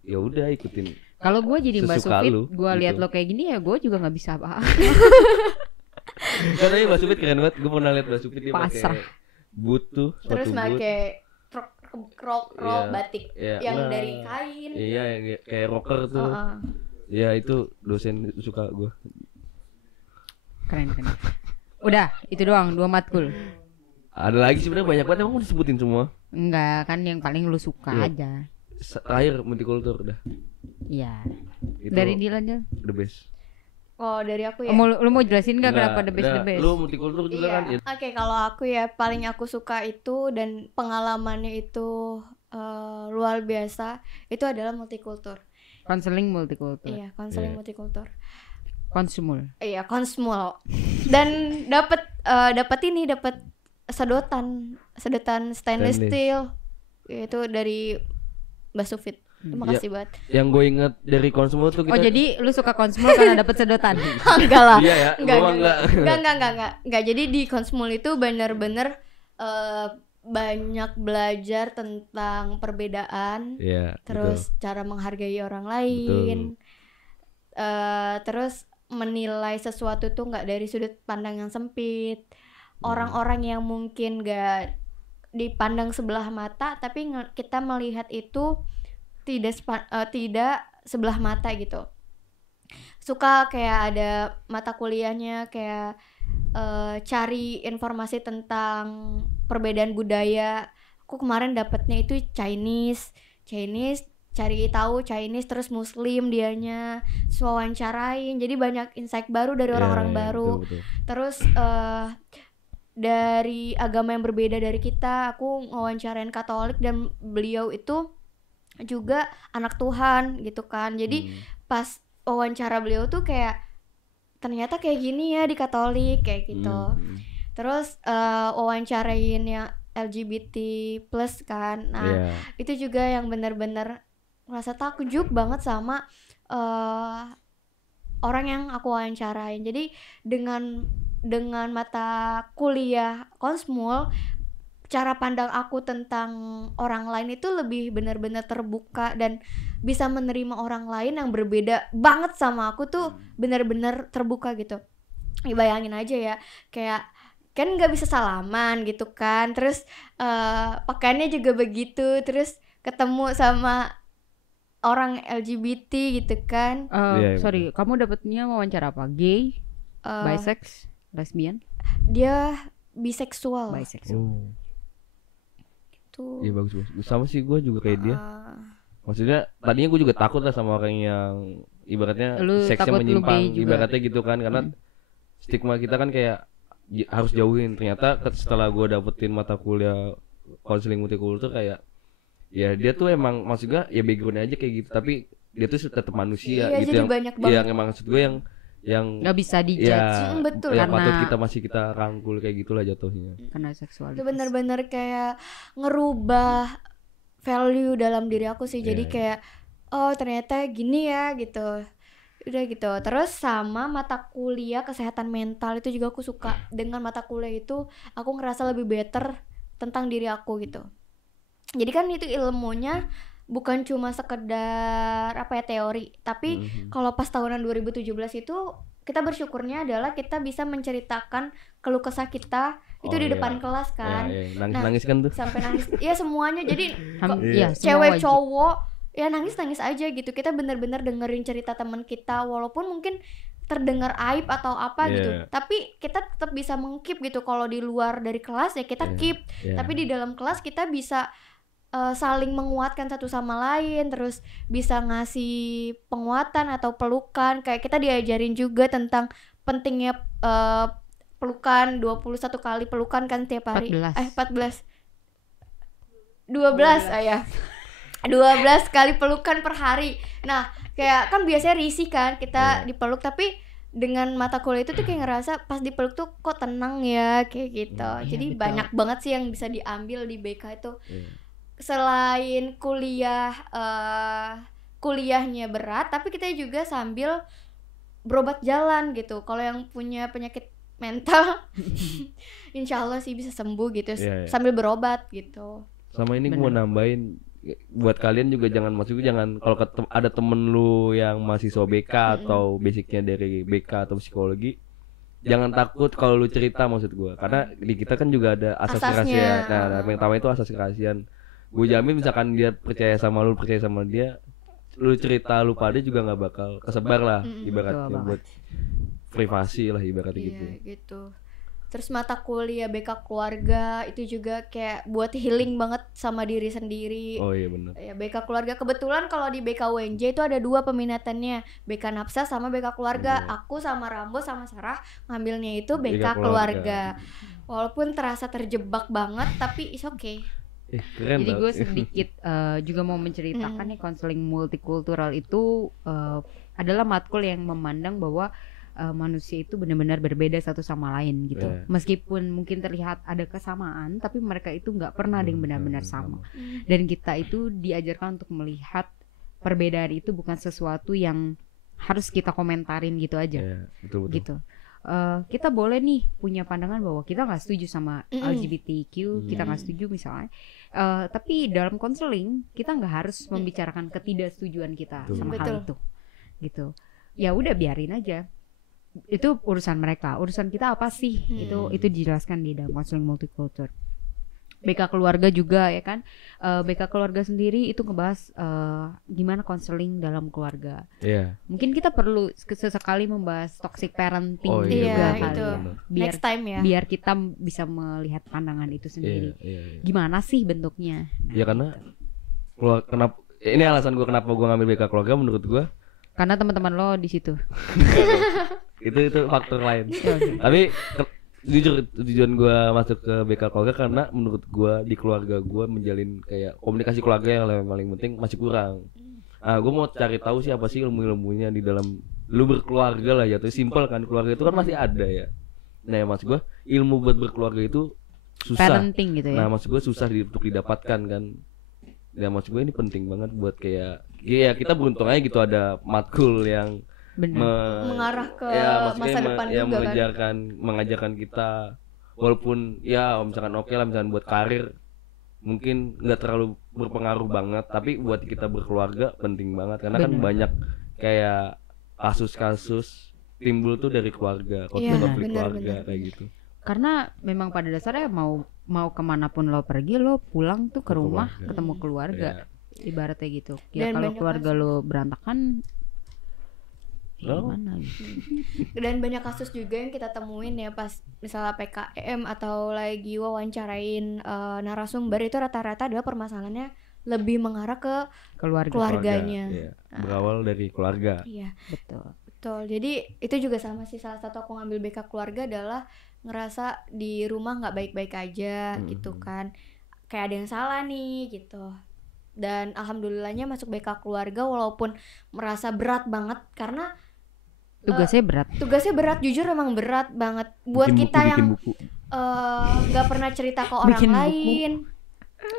udah ikutin. Kalau gue jadi Mbak Sesuka Supit, lu, gue lihat gitu. lo kayak gini ya gue juga nggak bisa apa. Katanya Mbak Supit keren banget, gue pernah lihat Mbak Supit dia Pasrah. pakai boot tuh, Terus sepatu boot. pakai rok Iya, batik iya. yang Nah, dari kain. Iya, yang kayak rocker tuh. Heeh. Ya itu dosen suka gue. Keren. Udah, itu doang 2 matkul. Ada lagi sebenarnya banyak banget, emang mau disebutin semua. Enggak, kan yang paling lu suka Iya. aja. Terakhir multikultur udah. Iya. Itu Dari Dilan aja. the best. Oh, dari aku ya. Lu mau jelasin nggak kenapa the best? Lu multikultur juga kan? Iya. Oke, kalau aku ya paling aku suka itu dan pengalamannya itu luar biasa itu adalah multikultur. Konseling multikultur. Iya, konseling Iya. multikultur. Konsumul. Iya, konsmul. Dan dapat sedotan stainless Stainless. steel itu dari Mbak Sufit. Terima Iya. kasih banget. Yang gue inget dari konsumul tuh Oh kita jadi lu suka konsumul karena dapat sedotan. Enggak lah. Iya ya, gua enggak. Enggak. Jadi di Konsmul itu bener-bener banyak belajar tentang perbedaan, Iya, terus cara menghargai orang lain, terus menilai sesuatu tuh nggak dari sudut pandang yang sempit. Orang-orang yang mungkin nggak dipandang sebelah mata, tapi kita melihat itu tidak sebelah mata gitu. Suka kayak ada mata kuliahnya kayak cari informasi tentang perbedaan budaya. Aku kemarin dapetnya itu Chinese, cari tahu Chinese, terus Muslim dianya, wawancarain. Jadi banyak insight baru dari orang-orang baru. Betul. Terus dari agama yang berbeda dari kita, aku wawancarain Katolik dan beliau itu juga anak Tuhan gitu kan. Jadi pas wawancara beliau tuh kayak ternyata kayak gini ya di Katolik kayak gitu. Terus wawancarain yang LGBT plus kan. Nah, Iya. itu juga yang benar-benar merasa takjub banget sama orang yang aku wawancarain. Jadi dengan mata kuliah Konsmul, cara pandang aku tentang orang lain itu lebih benar-benar terbuka dan bisa menerima orang lain yang berbeda banget sama aku tuh benar-benar terbuka gitu. Bayangin aja ya, kayak kan nggak bisa salaman gitu kan, terus pakaiannya juga begitu, terus ketemu sama orang LGBT gitu kan. Iya, Sorry, kamu dapetnya wawancara apa? Gay, bisex, lesbian, Dia biseksual bisexual. tuh. Iya bagus. Sama sih gue juga kayak dia. Maksudnya tadinya gue juga takut lah sama orang yang ibaratnya Lu seksnya takut lu menyimpang, gay juga. ibaratnya gitu kan, karena stigma kita kan kayak harus jauhin. Ternyata setelah gue dapetin mata kuliah konseling multikultur kayak ya dia tuh emang maksudnya ya backgroundnya aja kayak gitu, tapi dia tuh tetap manusia Iya, gitu jadi yang banyak banget. yang emang maksud gue yang Nggak bisa dijudge ya Betul. yang Karena- patut kita rangkul kayak gitulah jatuhnya. karena seksualitas. Itu benar-benar kayak ngerubah value dalam diri aku sih. Jadi Iya. kayak oh ternyata gini ya gitu. Udah gitu. Terus sama mata kuliah kesehatan mental itu juga aku suka. Dengan mata kuliah itu aku ngerasa lebih better tentang diri aku gitu. Jadi kan itu ilmunya bukan cuma sekedar apa ya teori, tapi kalau pas tahunan 2017 itu kita bersyukurnya adalah kita bisa menceritakan keluh kesah kita itu Oh, di iya. depan kelas kan. Nangis kan tuh. Sampai nangis. Ya semuanya jadi Iya, semua cewek wajib. cowok ya nangis aja gitu. Kita benar-benar dengerin cerita teman kita walaupun mungkin terdengar aib atau apa Iya. gitu. Tapi kita tetap bisa mengkeep gitu. Kalau di luar dari kelas ya kita keep. Iya. Tapi di dalam kelas kita bisa saling menguatkan satu sama lain, terus bisa ngasih penguatan atau pelukan. Kayak kita diajarin juga tentang pentingnya pelukan, 21 kali pelukan kan tiap hari. 14. 12 ayah. 12 kali pelukan per hari. Nah, kayak kan biasanya risih kan kita dipeluk, tapi dengan mata kuliah itu tuh kayak ngerasa pas dipeluk tuh kok tenang ya kayak gitu. Jadi betul. banyak banget sih yang bisa diambil di BK itu. Selain kuliahnya berat, tapi kita juga sambil berobat jalan gitu. Kalau yang punya penyakit mental insya Allah sih bisa sembuh gitu. Iya, iya. Sambil berobat gitu. Sama ini gue mau nambahin buat kalian juga jangan kalau ada temen lu yang mahasiswa BK atau basicnya dari BK atau psikologi, jangan takut kalau lu cerita, maksud gue, karena di kita kan juga ada asas Asasnya. kerahasiaan. Nah, yang pertama itu asas kerahasiaan. Gue jamin misalkan dia percaya sama lu dia, lu cerita lu pada juga nggak bakal kesebar lah, ibaratnya betul buat privasi lah ibaratnya gitu. Iya gitu. Terus mata kuliah BK keluarga itu juga kayak buat healing banget sama diri sendiri. Oh iya benar. Ya BK keluarga kebetulan kalau di BK UNJ itu ada 2 peminatannya, BK Napsa sama BK keluarga. Aku sama Rambo sama Sarah ngambilnya itu BK BK keluarga. Walaupun terasa terjebak banget tapi it's okay. Keren Jadi tau. gue sedikit juga mau menceritakan nih konseling multikultural itu adalah matkul yang memandang bahwa manusia itu benar-benar berbeda satu sama lain gitu. Iya. Meskipun mungkin terlihat ada kesamaan, tapi mereka itu nggak pernah ada yang benar-benar sama. Dan kita itu diajarkan untuk melihat perbedaan itu bukan sesuatu yang harus kita komentarin gitu aja. Iya, betul. Gitu. Kita boleh nih punya pandangan bahwa kita nggak setuju sama LGBTQ, kita nggak setuju misalnya. Tapi dalam konseling kita nggak harus membicarakan ketidaksetujuan kita sama hal itu, gitu. Ya udah biarin aja. Itu urusan mereka. Urusan kita apa sih? Itu dijelaskan di dalam konseling multikultur. BK keluarga juga ya kan. BK keluarga sendiri itu ngebahas gimana konseling dalam keluarga. Iya. Mungkin kita perlu sesekali membahas toxic parenting Oh, juga iya, kali itu. ya. Biar Next time ya. biar kita bisa melihat pandangan itu sendiri. Iya. Gimana sih bentuknya? Ya karena kenapa ini alasan gue kenapa gue ngambil BK keluarga menurut gue Karena teman-teman lo di situ. itu faktor lain. Tapi jujur tujuan gue masuk ke BK keluarga karena menurut gue di keluarga gue menjalin kayak komunikasi keluarga yang paling penting masih kurang. Gue mau cari tahu sih apa sih ilmu-ilmunya di dalam lu berkeluarga lah ya. Itu simpel kan, keluarga itu kan masih ada ya. Nah ya maksud gue ilmu buat berkeluarga itu susah. Parenting gitu ya. Nah maksud gue susah untuk didapatkan kan. Ya maksud gue ini penting banget buat kayak ya kita beruntung aja gitu ada matkul yang mengarah ke masa depan yang juga kan. mengajarkan kita walaupun ya misalkan oke lah misalkan buat karir mungkin nggak terlalu berpengaruh banget tapi buat kita berkeluarga penting banget karena kan banyak kayak kasus-kasus timbul tuh dari keluarga konflik keluarga kayak gitu. Karena memang pada dasarnya mau kemanapun lo pergi lo pulang tuh ke rumah ketemu keluarga. Ibaratnya gitu. Ya kalau keluarga lo berantakan gimana gitu. Dan banyak kasus juga yang kita temuin ya pas misalnya PKM atau lagi wawancarain narasumber itu rata-rata adalah permasalahannya lebih mengarah ke keluarganya. Iya. Berawal dari keluarga. Iya. Betul. Jadi itu juga sama sih, salah satu aku ngambil BK keluarga adalah ngerasa di rumah nggak baik-baik aja gitu kan. Kayak ada yang salah nih gitu. Dan alhamdulillahnya masuk BK keluarga walaupun merasa berat banget karena tugasnya berat, jujur emang berat banget buat kita yang nggak pernah cerita ke orang lain,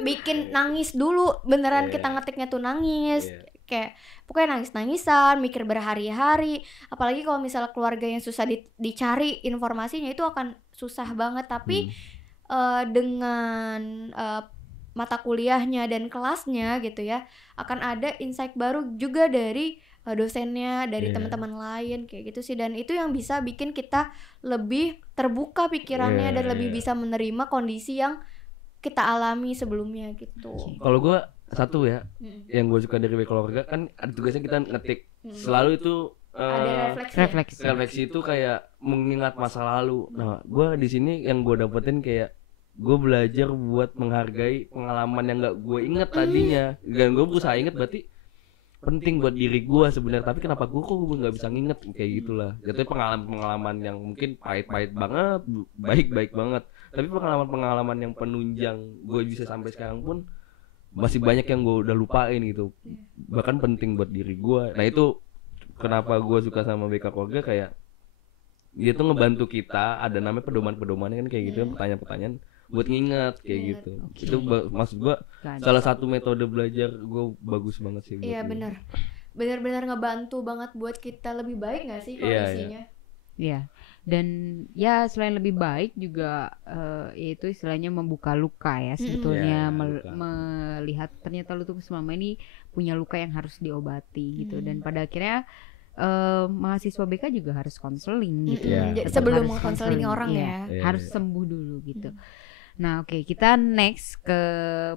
bikin nangis dulu beneran. Kita ngetiknya tuh nangis, kayak pokoknya nangis-nangisan, mikir berhari-hari. Apalagi kalau misalnya keluarga yang susah dicari informasinya itu akan susah banget. Tapi dengan mata kuliahnya dan kelasnya gitu ya, akan ada insight baru juga dari dosennya, dari teman-teman lain kayak gitu sih. Dan itu yang bisa bikin kita lebih terbuka pikirannya dan lebih bisa menerima kondisi yang kita alami sebelumnya gitu. Kalau gue satu ya, yang gue suka dari BK keluarga kan ada tugasnya kita ngetik. Selalu itu ada refleksi itu kayak mengingat masa lalu. Nah, gue di sini yang gue dapetin kayak gue belajar buat menghargai pengalaman yang nggak gue inget tadinya. Dan gue berusaha inget berarti penting buat diri gue sebenarnya. Tapi kenapa gue kok nggak bisa nginget kayak gitulah. Jatuhnya pengalaman yang mungkin pahit-pahit banget, baik-baik banget. Tapi pengalaman-pengalaman yang penunjang gue bisa sampai sekarang pun masih banyak yang gue udah lupain gitu. Bahkan penting buat diri gue. Nah itu kenapa gue suka sama BK keluarga, kayak dia tuh ngebantu kita ada namanya pedoman-pedoman kan kayak gitu, pertanyaan-pertanyaan buat nginget kayak gitu. Itu maksud gue salah satu metode belajar gue bagus banget sih. Iya benar-benar ngebantu banget buat kita lebih baik nggak sih kondisinya? Iya. Dan ya selain lebih baik juga itu istilahnya membuka luka ya sebetulnya. Melihat ternyata lu tuh selama ini punya luka yang harus diobati gitu. Dan pada akhirnya mahasiswa BK juga harus konseling gitu. Sebelum mengkonseling orang harus sembuh dulu gitu. Nah oke, kita next ke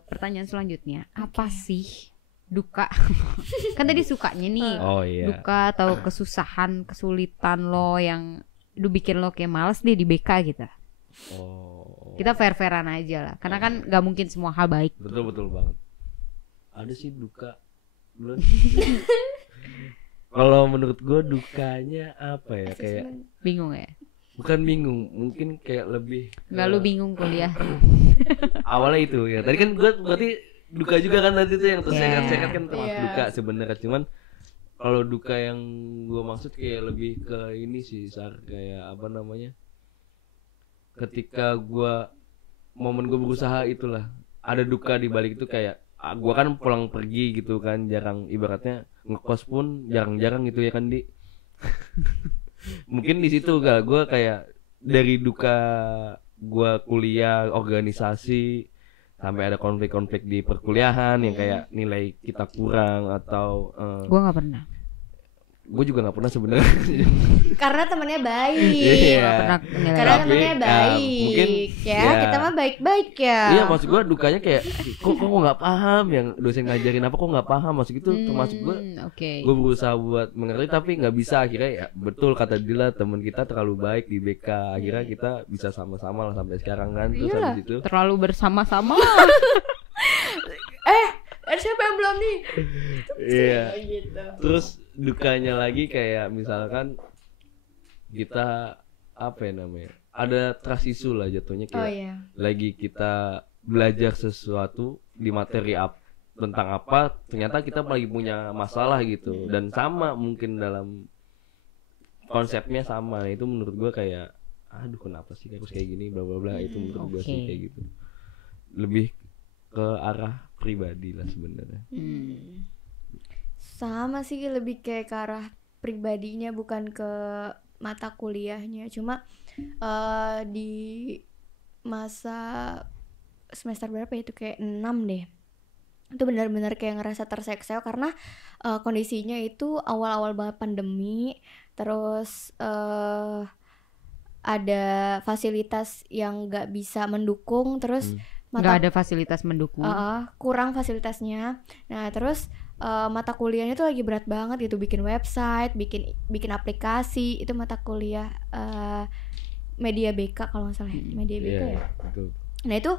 pertanyaan selanjutnya. Apa sih duka? Kan tadi sukanya nih. Duka atau kesusahan, kesulitan lo yang bikin lo kayak males deh di BK gitu. Kita fair-fairan aja lah. Karena kan gak mungkin semua hal baik. Betul banget. Ada sih duka. Kalau menurut gue dukanya apa ya? Kayak bingung ya. Bukan bingung, mungkin kayak lebih Nggak lu bingung kuliah. awalnya itu ya. Tadi kan gue berarti duka juga kan tadi tuh yang terseret-seret kan termasuk Iya. duka sebenarnya. Cuman kalau duka yang gue maksud kayak lebih ke ini sih, Sar, kayak apa namanya? Ketika gue momen gue berusaha itulah, ada duka di balik itu kayak gue kan pulang pergi gitu kan, jarang, ibaratnya ngekos pun jarang-jarang gitu ya kan Di. Mungkin di situ gak gue kayak dari duka gue kuliah organisasi sampai ada konflik-konflik di perkuliahan yang kayak nilai kita kurang atau Gue nggak pernah. gue juga nggak pernah sebenarnya. Karena temennya baik. Iya. Nggak pernah nilai. Karena Tapi, temennya baik. mungkin, ya, ya. kita mah baik-baik ya. Iya, maksud gue dukanya kayak kok nggak paham yang dosen ngajarin apa, kok nggak paham, maksud itu termasuk gue. Oke. Gue berusaha buat mengerti tapi nggak bisa, akhirnya ya betul kata Dila, teman kita terlalu baik di BK, akhirnya kita bisa sama-sama lah sampai sekarang kan. Terus Iyalah. habis itu Terlalu bersama-sama. Siapa yang belum nih? iya. Gitu. Terus dukanya lagi kayak misalkan kita apa ya namanya, ada trust issue lah jatuhnya, kayak Oh iya. lagi kita belajar sesuatu di materi tentang apa, ternyata kita lagi punya masalah gitu, dan sama mungkin dalam konsepnya sama. Itu menurut gua kayak aduh kenapa sih harus kayak gini bla bla bla. Itu menurut gua sih Oke. kayak gitu, lebih ke arah pribadi lah sebenarnya. Sama sih, lebih kayak ke arah pribadinya, bukan ke mata kuliahnya. Cuma di masa semester berapa ya, itu kayak 6 deh, itu benar-benar kayak ngerasa tersekseo karena kondisinya itu awal-awal banget pandemi. Terus ada fasilitas yang nggak bisa mendukung, terus Nggak ada fasilitas mendukung. kurang fasilitasnya. Nah terus mata kuliahnya tuh lagi berat banget gitu, bikin website, bikin aplikasi. Itu mata kuliah media BK kalau nggak salah, media BK Iya, ya. betul. Nah itu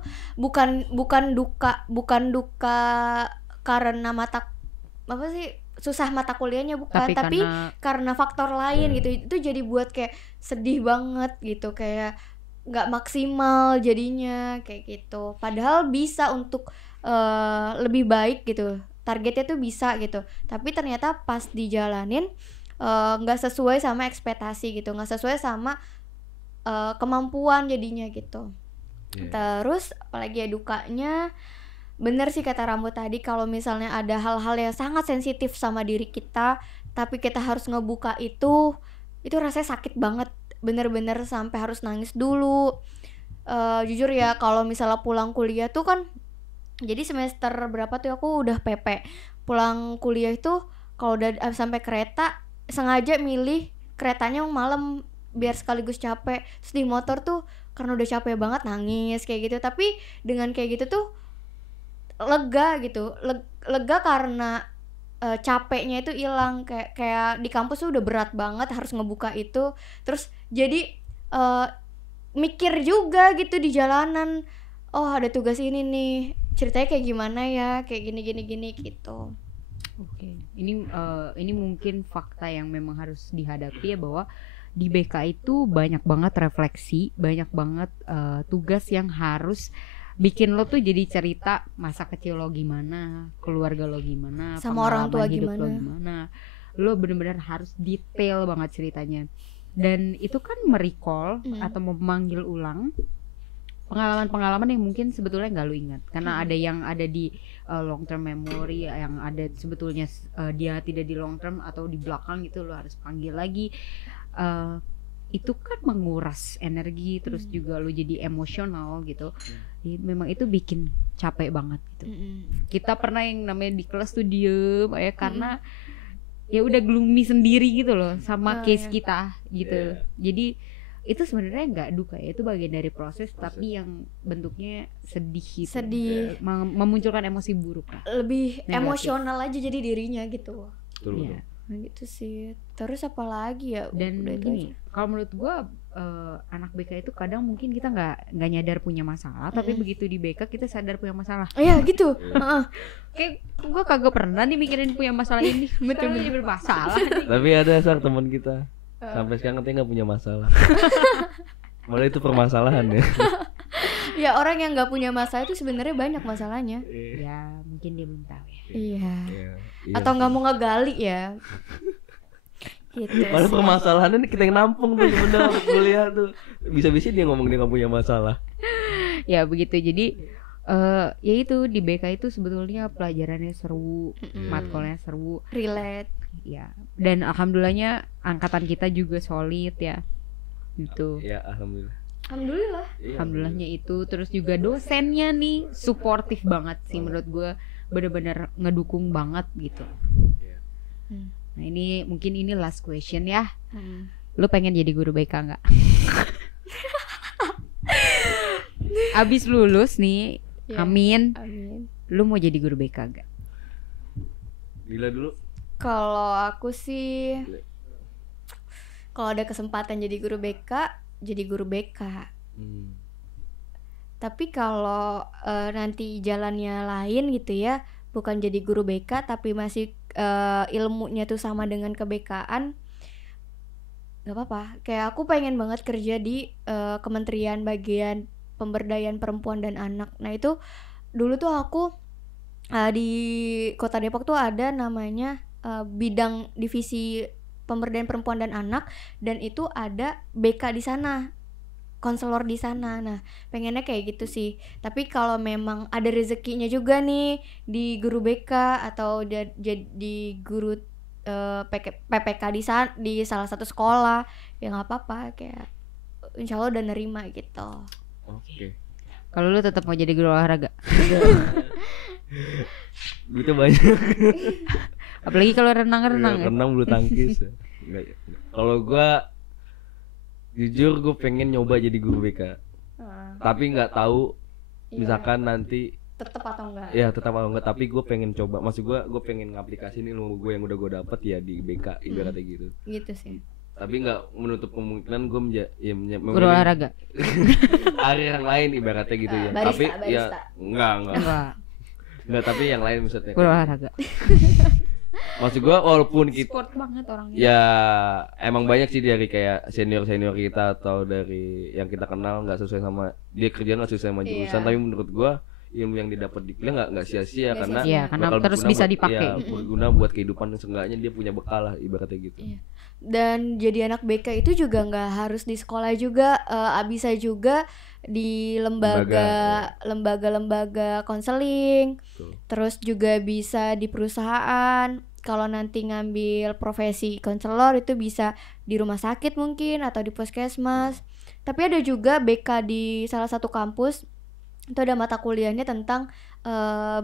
bukan duka karena apa sih, susah mata kuliahnya, bukan, tapi karena faktor lain gitu. Itu jadi buat kayak sedih banget gitu, kayak nggak maksimal jadinya kayak gitu. Padahal bisa untuk lebih baik gitu, targetnya tuh bisa gitu, tapi ternyata pas dijalanin nggak sesuai sama ekspektasi gitu, nggak sesuai sama kemampuan jadinya gitu. Terus apalagi ya dukanya, bener sih kata Rambo tadi, kalau misalnya ada hal-hal yang sangat sensitif sama diri kita tapi kita harus ngebuka itu rasanya sakit banget, bener-bener sampai harus nangis dulu. Jujur ya, kalau misalnya pulang kuliah tuh kan, jadi semester berapa tuh aku udah PP, pulang kuliah itu kalau udah sampai kereta sengaja milih keretanya yang malam biar sekaligus capek. Terus di motor tuh karena udah capek banget nangis kayak gitu, tapi dengan kayak gitu tuh lega gitu, lega karena capeknya itu hilang. Kayak di kampus tuh udah berat banget harus ngebuka itu, terus jadi mikir juga gitu di jalanan, oh ada tugas ini nih, ceritanya kayak gimana ya, kayak gini gitu. Oke. Ini mungkin fakta yang memang harus dihadapi ya, bahwa di BK itu banyak banget refleksi, banyak banget tugas yang harus bikin lo tuh jadi cerita masa kecil lo gimana, keluarga lo gimana, sama orang tua hidup lo gimana. gimana. Lo bener-bener harus detail banget ceritanya. Dan itu kan merecall atau memanggil ulang pengalaman-pengalaman yang mungkin sebetulnya nggak lo ingat, karena ada yang ada di long term memory, yang ada sebetulnya dia tidak di long term atau di belakang gitu, lo harus panggil lagi. Itu kan menguras energi, terus juga lo jadi emosional gitu. Jadi memang itu bikin capek banget gitu. Kita pernah yang namanya di kelas tuh diem ya, karena ya udah gloomy sendiri gitu loh sama case kita gitu. Jadi itu sebenarnya nggak duka ya, itu bagian dari proses. Tapi yang bentuknya sedih gitu. Sedih. Memunculkan emosi buruk lah. Lebih Negatif. emosional aja jadi dirinya gitu. Betul. Iya. Nah, gitu sih. Terus apa lagi ya? Dan Udah itu gini, aja. kalau menurut gua anak BK itu kadang mungkin kita nggak nyadar punya masalah, tapi begitu di BK kita sadar punya masalah. Iya gitu. Heeh. Kayak gua kagak pernah nih mikirin punya masalah ini, betul-betul bermasalah. Tapi ada teman kita Sampai sekarang katanya nggak punya masalah. Malah itu permasalahan ya. Ya orang yang nggak punya masalah itu sebenarnya banyak masalahnya. Ya mungkin dia belum tahu ya. Iya. Iya. Atau nggak mau ngegali ya. Gitu. Padahal permasalahannya kita yang nampung tuh sebenarnya waktu kuliah tuh. Bisa-bisa dia ngomong dia nggak punya masalah. Ya begitu. Jadi ya itu di BK itu sebetulnya pelajarannya seru, matkulnya seru. Relate. Ya. Dan alhamdulillahnya angkatan kita juga solid ya. Gitu. Ya alhamdulillah. Alhamdulillah. Iya, Alhamdulillahnya itu. Terus juga dosennya nih suportif banget sih menurut gue, bener-bener ngedukung banget gitu. Iya. Nah ini mungkin ini last question ya. Hmm. Lu pengen jadi guru BK nggak? Abis lulus nih, Ya. amin. Amin. Lu mau jadi guru BK nggak? Gila dulu. Kalau aku sih, kalau ada kesempatan jadi guru BK, jadi guru BK. Tapi kalau nanti jalannya lain gitu ya, bukan jadi guru BK tapi masih ilmunya tuh sama dengan ke-BK-an, nggak apa-apa. Kayak aku pengen banget kerja di Kementerian Bagian Pemberdayaan Perempuan dan Anak. Nah itu dulu tuh aku di Kota Depok tuh ada namanya bidang divisi pemberdayaan perempuan dan anak, dan itu ada BK di sana, konselor di sana. Nah pengennya kayak gitu sih. Tapi kalau memang ada rezekinya juga nih di guru BK atau jadi guru PPK di salah satu sekolah, ya nggak apa-apa, kayak insya Allah udah nerima gitu. Oke. Kalau lu tetap mau jadi guru olahraga, Duitnya banyak. apalagi kalau renang-renang ya. Renang bulu tangkis. Kalau gua jujur gue pengen nyoba jadi guru BK. Tapi nggak tahu misalkan nanti Tetep atau enggak? ya tetap atau enggak, tapi gue pengen coba. Maksud gue pengen ngaplikasiin ilmu gue yang udah gue dapet ya di BK ibaratnya gitu. Gitu sih. Tapi nggak menutup kemungkinan gue Guru olahraga. hari yang lain ibaratnya gitu ya. Barista, Tapi ya barista. enggak, tapi yang lain maksudnya. Guru olahraga. Maksud gue walaupun kita Sport banget orangnya. ya emang banyak sih dari kayak senior kita atau dari yang kita kenal nggak sesuai sama dia, kerjaan nggak sesuai sama jurusan. Tapi menurut gue ilmu yang didapat di kuliah nggak sia-sia Nggak karena Iya, karena bakal terus berguna bisa buat- dipakai. ya, berguna buat kehidupan, seenggaknya dia punya bekal lah ibaratnya gitu. Iya. Dan jadi anak BK itu juga nggak harus di sekolah juga, bisa juga di lembaga konseling. Betul. Terus juga bisa di perusahaan. Kalau nanti ngambil profesi konselor itu bisa di rumah sakit mungkin atau di puskesmas. Tapi ada juga BK di salah satu kampus, itu ada mata kuliahnya tentang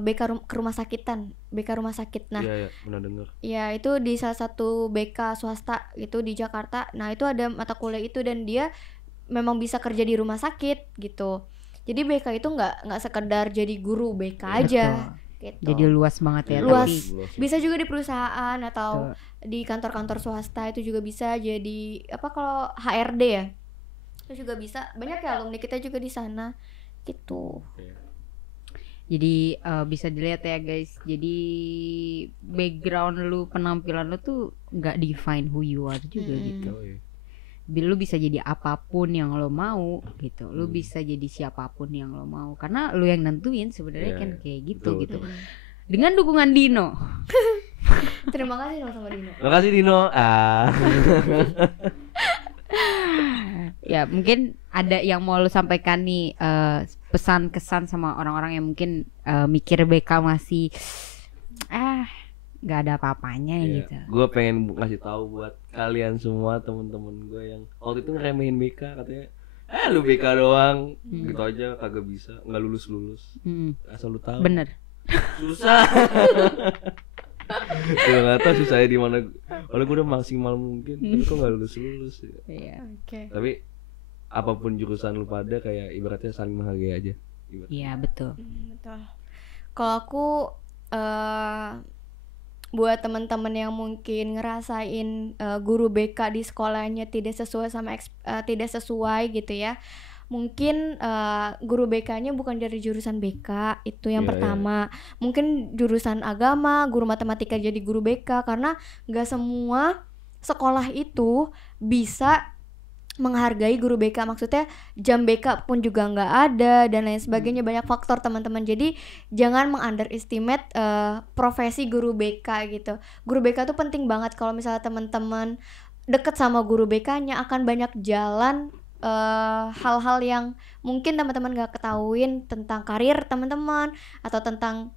BK rumah sakitan, BK rumah sakit. Nah, Iya, pernah dengar. ya itu di salah satu BK swasta itu di Jakarta. Nah itu ada mata kuliah itu dan dia memang bisa kerja di rumah sakit gitu. Jadi BK itu nggak sekedar jadi guru BK aja gitu. Jadi luas banget ya. Luas. Tapi Bisa juga di perusahaan atau di kantor-kantor swasta itu juga bisa jadi apa, kalau HRD ya itu juga bisa. Banyak ya alumni kita juga di sana gitu. jadi bisa dilihat ya guys. Jadi background lu, penampilan lu tuh nggak define who you are juga gitu. Lu bisa jadi apapun yang lo mau gitu. Lu bisa jadi siapapun yang lo mau karena lu yang nentuin sebenarnya kan kayak gitu betul. gitu. Dengan dukungan Dino. Terima kasih sama Dino. Makasih Dino. Ya mungkin ada yang mau lu sampaikan nih, pesan kesan sama orang-orang yang mungkin mikir BK masih nggak ada apa-apanya gitu. Gue pengen ngasih tahu buat kalian semua, temen-temen gue yang waktu itu ngeremehin BK, katanya lu BK doang gitu aja kagak bisa, nggak lulus asal lu tahu Bener. susah. Gue nggak tahu susahnya di mana. Kalau gue udah maksimal mungkin, tapi kok nggak lulus ya. Iya. Oke. Tapi apapun jurusan lu pada kayak ibaratnya saling menghargai aja. Iya betul. Betul. Kalau aku buat teman-teman yang mungkin ngerasain guru BK di sekolahnya tidak sesuai gitu ya. Mungkin guru BK-nya bukan dari jurusan BK, itu yang pertama. Mungkin jurusan agama, guru matematika jadi guru BK, karena nggak semua sekolah itu bisa menghargai guru BK, maksudnya jam BK pun juga nggak ada dan lain sebagainya, banyak faktor teman-teman. Jadi jangan mengunderestimate profesi guru BK gitu. Guru BK tuh penting banget. Kalau misalnya teman-teman deket sama guru BK-nya, akan banyak jalan hal-hal yang mungkin teman-teman nggak ketahuin tentang karir teman-teman, atau tentang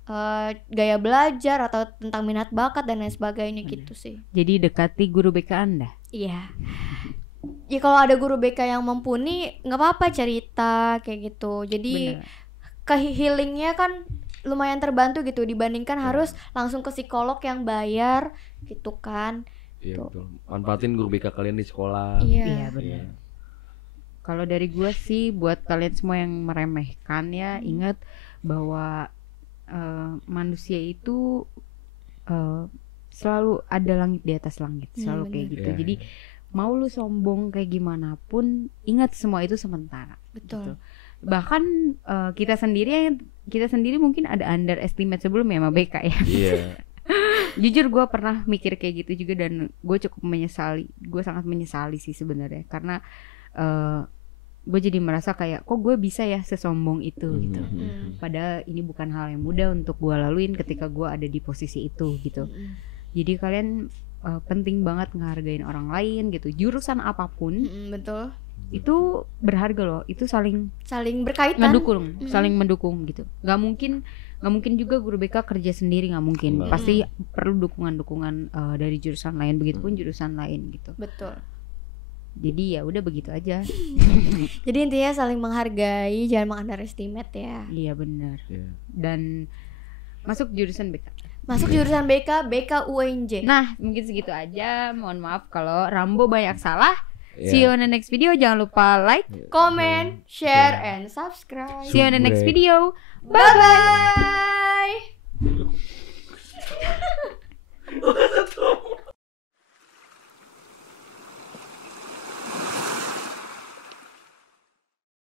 gaya belajar, atau tentang minat bakat dan lain sebagainya gitu sih. Jadi dekati guru BK Anda. Iya. Ya kalau ada guru BK yang mumpuni, nggak apa-apa cerita kayak gitu. Jadi healingnya kan lumayan terbantu gitu, dibandingkan harus langsung ke psikolog yang bayar gitu kan. Iya betul. Manfaatin guru BK kalian di sekolah. Iya benar. Kalau dari gue sih buat kalian semua yang meremehkan ya, ingat bahwa manusia itu selalu ada langit di atas langit, selalu kayak gitu. Jadi mau lu sombong kayak gimana pun, ingat semua itu sementara. Betul. Gitu. Bahkan kita sendiri mungkin ada underestimate sebelumnya sama BK ya. Iya. Jujur gue pernah mikir kayak gitu juga, dan gue cukup menyesali. Gue sangat menyesali sih sebenarnya, karena gue jadi merasa kayak kok gue bisa ya sesombong itu gitu. Padahal ini bukan hal yang mudah untuk gue laluin ketika gue ada di posisi itu gitu. Jadi kalian penting banget ngehargain orang lain gitu, jurusan apapun. Betul. Itu berharga loh, itu saling berkaitan, saling mendukung gitu. Nggak mungkin juga guru BK kerja sendiri, nggak mungkin. Pasti perlu dukungan dari jurusan lain, begitupun jurusan lain gitu. Betul. Jadi ya udah begitu aja. Jadi intinya saling menghargai, jangan mengunderestimate ya. Iya benar. Dan masuk jurusan BK. Masuk jurusan BK UNJ. Nah, mungkin segitu aja. Mohon maaf kalau Rambo banyak salah. See you on the next video. Jangan lupa like, comment, share, and subscribe. See you on the next video. Bye bye.